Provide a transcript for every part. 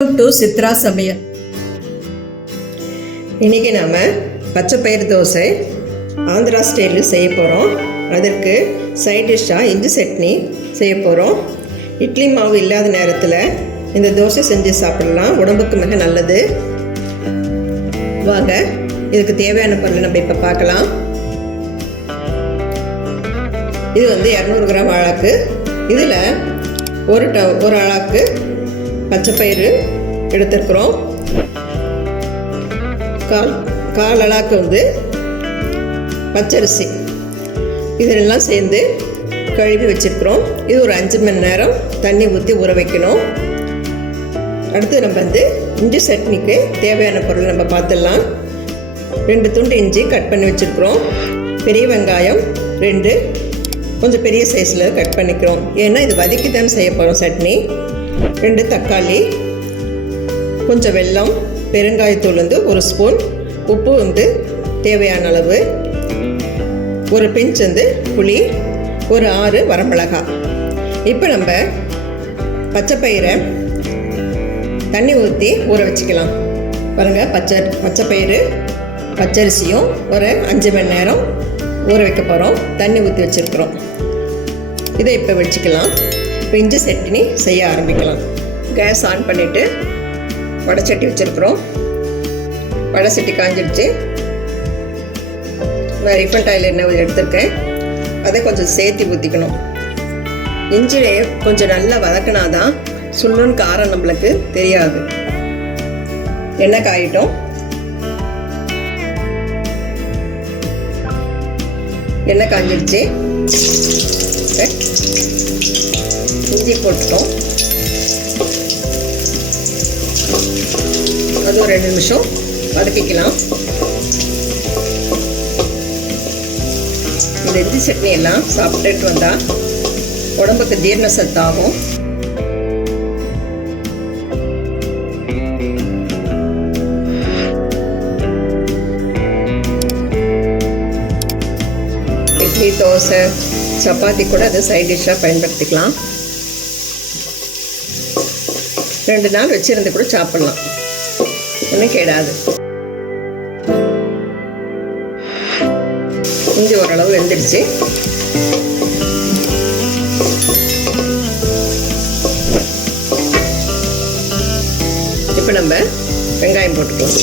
To Chitra சமையல். இன்றைக்கி நாம் பச்சைப்பயிறு தோசை ஆந்திரா ஸ்டைலில் செய்ய போகிறோம். அதற்கு சைட் டிஷ்ஷாக இஞ்சி சட்னி செய்ய போகிறோம். இட்லி மாவு இல்லாத நேரத்தில் இந்த தோசை செஞ்சு சாப்பிடலாம், உடம்புக்கு மிக நல்லது. வாங்க இதுக்கு தேவையான பொருள் நம்ம இப்போ பார்க்கலாம். இது 200 கிராம் அழாக்கு. இதில் ஒரு அழாக்கு பச்சைப்பயிறு எடுத்துருக்குறோம். கால் அழாக்கு பச்சரிசி, இதெல்லாம் சேர்ந்து கழுவி வச்சுருக்குறோம். இது ஒரு 5 மணி நேரம் தண்ணி ஊற்றி ஊற வைக்கணும். அடுத்து நம்ம இஞ்சி சட்னிக்கு தேவையான பொருள் நம்ம பார்த்துடலாம். 2 துண்டு இஞ்சி கட் பண்ணி வச்சுருக்குறோம். பெரிய வெங்காயம் 2 கொஞ்சம் பெரிய சைஸில் கட் பண்ணிக்கிறோம், ஏன்னா இது வதக்கி தான் செய்ய போகிறோம் சட்னி. 2 தக்காளி, கொஞ்சம் வெல்லம், பெருங்காயத்தூள் 1 ஸ்பூன், உப்பு தேவையான அளவு, ஒரு பிஞ்ச் புளி, ஒரு 6 வரமிளகாய். இப்போ நம்ம பச்சைப்பயிரை தண்ணி ஊற்றி ஊற வச்சுக்கலாம். பாருங்கள், பச்சைப்பயிறு பச்சரிசியும் ஒரு 5 மணி நேரம் ஊற வைக்க போகிறோம். தண்ணி ஊற்றி வச்சுருக்குறோம். இதை இப்போ வச்சுக்கலாம். இப்போ இஞ்சி சட்னி செய்ய ஆரம்பிக்கலாம். கேஸ் ஆன் பண்ணிவிட்டு வடைச்சட்டி வச்சுருக்குறோம். வடை சட்டி காஞ்சிடுச்சு. நான் ரிஃபைண்ட் ஆயில் எண்ணெய் எடுத்துருக்கேன். அதை கொஞ்சம் சேர்த்து ஊற்றிக்கணும். இஞ்சியை கொஞ்சம் நல்லா வதக்கினாதான் சுள்ளுன்னு காரம் நம்மளுக்கு தெரியாது. எண்ணெய் காயிட்டும். எண்ணெய் காஞ்சிடுச்சு. இஞ்சி போட்டுட்டோம். அது ஒரு 2 நிமிஷம் வதக்கிக்கலாம். இந்த இஞ்சி சட்னி எல்லாம் சாப்பிட்டுட்டு வந்தால் உடம்புக்கு ஜீரண சத்தாகும். இட்லி, தோசை, சப்பாத்தி கூட அதை சைட் டிஷ்ஷாக பயன்படுத்திக்கலாம். 2 நாள் வச்சுருந்து கூட சாப்பிட்லாம், ஒன்றும் கேடாது. இஞ்சி ஓரளவு வெந்துடுச்சு. இப்போ நம்ம வெங்காயம் போட்டுக்கலாம்.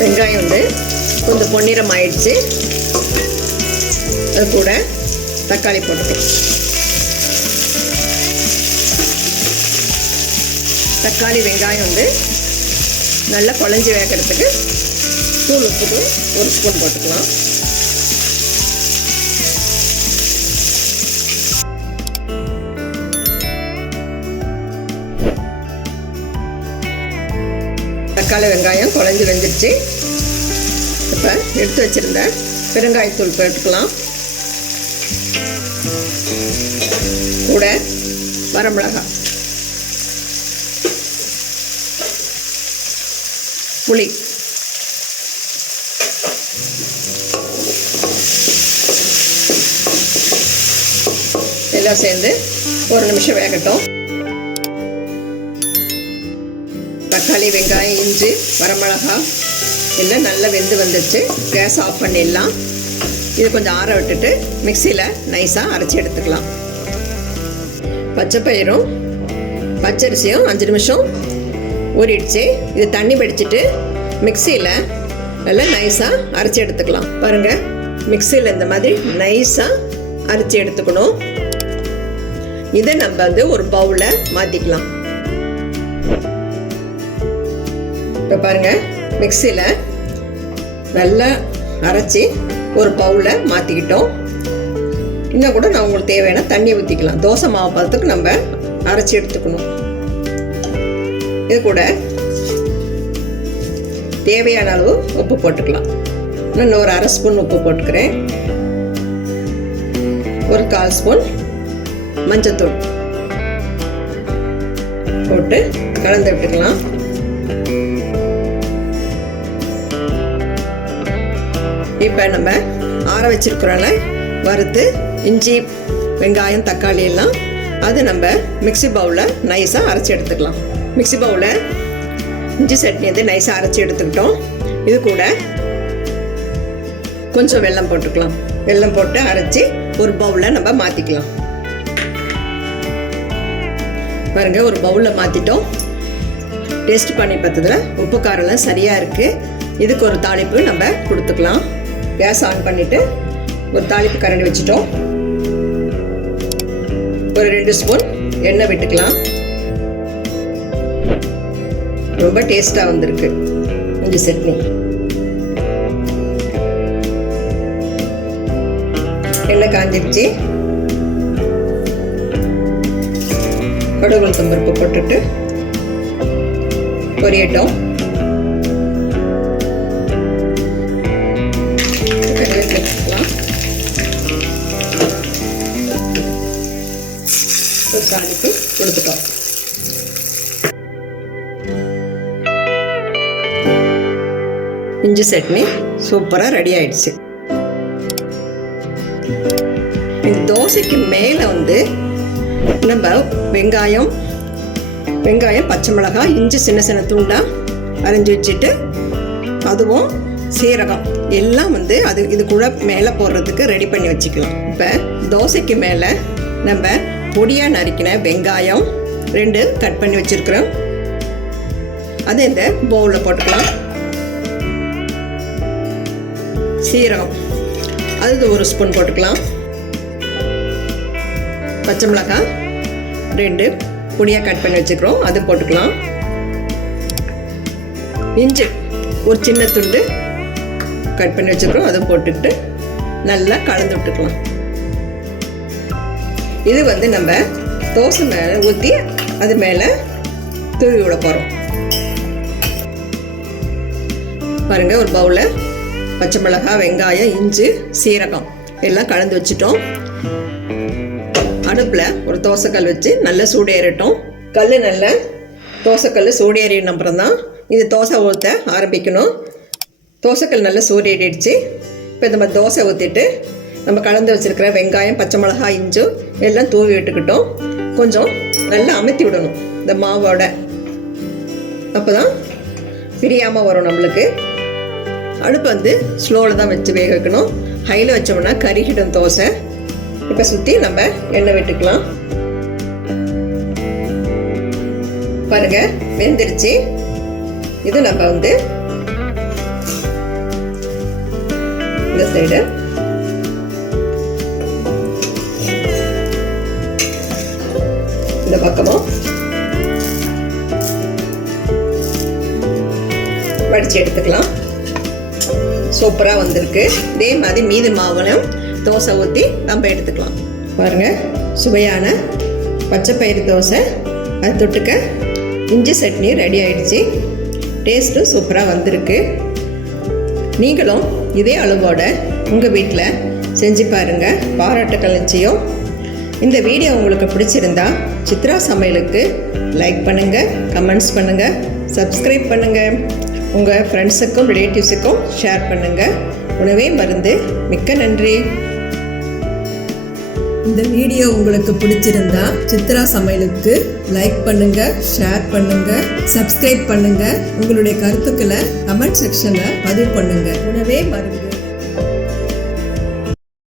வெங்காயம் கொஞ்சம் பொன்னிறம் ஆயிடுச்சு. அது கூட தக்காளி போட்டுக்கலாம். தக்காளி வெங்காயம் நல்லா குழஞ்சி வேகிறதுக்கு தூள் உப்புக்கு 1 ஸ்பூன் போட்டுக்கலாம். தக்காளி வெங்காயம் குழஞ்சி வெந்துடுச்சு. இப்போ எடுத்து வச்சுருந்த பெருங்காயத்தூள் போட்டுக்கலாம். கூட வரமிளகாய், புளி, எல்லாம் சேர்ந்து 1 நிமிஷம் வேகட்டும். தக்காளி, வெங்காயம், இஞ்சி, வரமிளகாய் எல்லாம் நல்லா வெந்து வந்துடுச்சு. கேஸ் ஆஃப் பண்ணிடலாம். இது கொஞ்சம் ஆற விட்டுட்டு மிக்சியில் நைஸாக அரைச்சி எடுத்துக்கலாம். பச்சைப்பயிரும் பச்சரிசியும் 5 நிமிஷம் ஊறிடுச்சு. இது தண்ணி வடிச்சிட்டு மிக்சியில் நல்லா நைஸாக அரைச்சி எடுத்துக்கலாம். பாருங்கள், மிக்சியில் இந்த மாதிரி நைஸாக அரைச்சி எடுத்துக்கணும். இதை நம்ம ஒரு பவுலில் மாற்றிக்கலாம். இப்போ பாருங்கள், மிக்சியில் நல்லா அரைச்சி ஒரு பவுலில் மாற்றிக்கிட்டோம். இன்னும் கூட நான் உங்களுக்கு தேவையான தண்ணி ஊற்றிக்கலாம். தோசை மாவு பதத்துக்கு நம்ம அரைச்சி எடுத்துக்கணும். இது கூட தேவையான அளவு உப்பு போட்டுக்கலாம். இன்னும் ஒரு 1/2 ஸ்பூன் உப்பு போட்டுக்கிறேன். ஒரு 1/4 ஸ்பூன் மஞ்சத்தூள் போட்டு கலந்து விட்டுக்கலாம். இப்போ நம்ம ஆற வச்சிருக்கிறோம்ல வறுத்து இஞ்சி வெங்காயம் தக்காளி எல்லாம் அது நம்ம மிக்ஸி பவுலில் நைஸாக அரைச்சி எடுத்துக்கலாம். மிக்ஸி பவுலில் இஞ்சி சட்னி வந்து நைஸாக அரைச்சி எடுத்துக்கிட்டோம். இது கூட கொஞ்சம் வெல்லம் போட்டுக்கலாம். வெல்லம் போட்டு அரைச்சி ஒரு பவுலில் நம்ம மாற்றிக்கலாம். பாருங்க, ஒரு பவுலில் மாற்றிட்டோம். டேஸ்ட் பண்ணி பார்த்ததில் உப்பு காரெல்லாம் சரியாக இருக்குது. இதுக்கு ஒரு தாளிப்பு நம்ம கொடுத்துக்கலாம். கேஸ் ஆன் பண்ணிவிட்டு ஒரு தாளிப்பு கரண்டி வச்சுட்டோம். ஒரு 2 ஸ்பூன் எண்ணெய் விட்டுக்கலாம். ரொம்ப டேஸ்ட்டாக வந்திருக்கு இஞ்சி சட்னி. எண்ணெய் காஞ்சிருச்சு. கடுகு உளுத்தம் பருப்பு போட்டுட்டு பொரியட்டும். ஒரு தாளிப்பு கொடுத்துட்டோம். இஞ்சி சட்னி சூப்பராக ரெடி ஆயிடுச்சு. இந்த தோசைக்கு மேலே வந்து நம்ம வெங்காயம் பச்சை மிளகாய் இஞ்சி சின்ன சின்ன துண்டாக அரைஞ்சி வச்சுட்டு அதுவும் சீரகம் எல்லாம் வந்து இது கூட மேலே போடுறதுக்கு ரெடி பண்ணி வச்சுக்கலாம். இப்போ தோசைக்கு மேலே நம்ம பொடியாக நறுக்கின வெங்காயம் 2 கட் பண்ணி வச்சுருக்கிறோம். அதை இந்த பவுலில் போட்டுக்கலாம். சீரகம் அது 1 ஸ்பூன் போட்டுக்கலாம். பச்சை மிளகாய் 2 பொடியாக கட் பண்ணி வச்சுக்கிறோம், அது போட்டுக்கலாம். இஞ்சி ஒரு சின்ன துண்டு கட் பண்ணி வச்சுக்கிறோம், அதை போட்டுக்கிட்டு நல்லா கலந்து விட்டுக்கலாம். இது வந்து நம்ம தோசை மேலே ஊற்றி அது மேலே தூவி விட போகிறோம். பாருங்க, ஒரு பவுலில் பச்சை மிளகாய் வெங்காயம் இஞ்சி சீரகம் எல்லாம் கலந்து வச்சுட்டோம். அடுப்பில் ஒரு தோசைக்கல் வச்சு நல்லா சூடேறட்டும். நல்ல தோசைக்கல் சூடேறின அப்புறம் தான் இது தோசை ஊற்ற ஆரம்பிக்கணும். தோசைக்கல் நல்லா சூடேறிடுச்சு. இப்போ நம்ம தோசை ஊற்றிட்டு நம்ம கலந்து வச்சுருக்கிற வெங்காயம் பச்சை மிளகாய் இஞ்சி எல்லாம் தூவி விட்டுக்கிட்டோம். கொஞ்சம் நல்லா அமுத்தி விடணும் இந்த மாவோட. அப்போ தான் பிரியாமல் வரும் நம்மளுக்கு. அடுப்பு வந்து ஸ்லோவில் தான் வச்சு வேக வைக்கணும். ஹையில் வச்சோம்னா கருகிடும் தோசை. இப்போ சுற்றி நம்ம எண்ணெய் விட்டுக்கலாம். பாருங்க, வெந்துருச்சு. இது நம்ம வந்து இந்த சைடு இந்த பக்கமும் வடிச்சு எடுத்துக்கலாம். சூப்பராக வந்திருக்கு. இதே மாதிரி மீதி மாவுலையும் தோசை ஊற்றி நம்ம எடுத்துக்கலாம். பாருங்கள், சுவையான பச்சை பயிறு தோசை, அது தொட்டுக்க இஞ்சி சட்னி ரெடி ஆயிடுச்சு. டேஸ்ட்டும் சூப்பராக வந்திருக்கு. நீங்களும் இதே அளவோட உங்கள் வீட்டில் செஞ்சு பாருங்கள். பாராட்டுக்கள் நிச்சயம். இந்த வீடியோ உங்களுக்கு பிடிச்சிருந்தா சித்ரா சமையலுக்கு லைக் பண்ணுங்கள், கமெண்ட்ஸ் பண்ணுங்கள், சப்ஸ்கிரைப் பண்ணுங்கள். உங்கள் ஃப்ரெண்ட்ஸுக்கும் ரிலேட்டிவ்ஸுக்கும் ஷேர் பண்ணுங்கள். உணவே மருந்து. மிக்க நன்றி. இந்த வீடியோ உங்களுக்கு பிடிச்சிருந்தா சித்ரா சமையலுக்கு லைக் பண்ணுங்கள், ஷேர் பண்ணுங்கள், சப்ஸ்கிரைப் பண்ணுங்கள். உங்களுடைய கருத்துக்களை கமெண்ட் செக்ஷனில் பதிவு பண்ணுங்கள். உணவே மருந்து.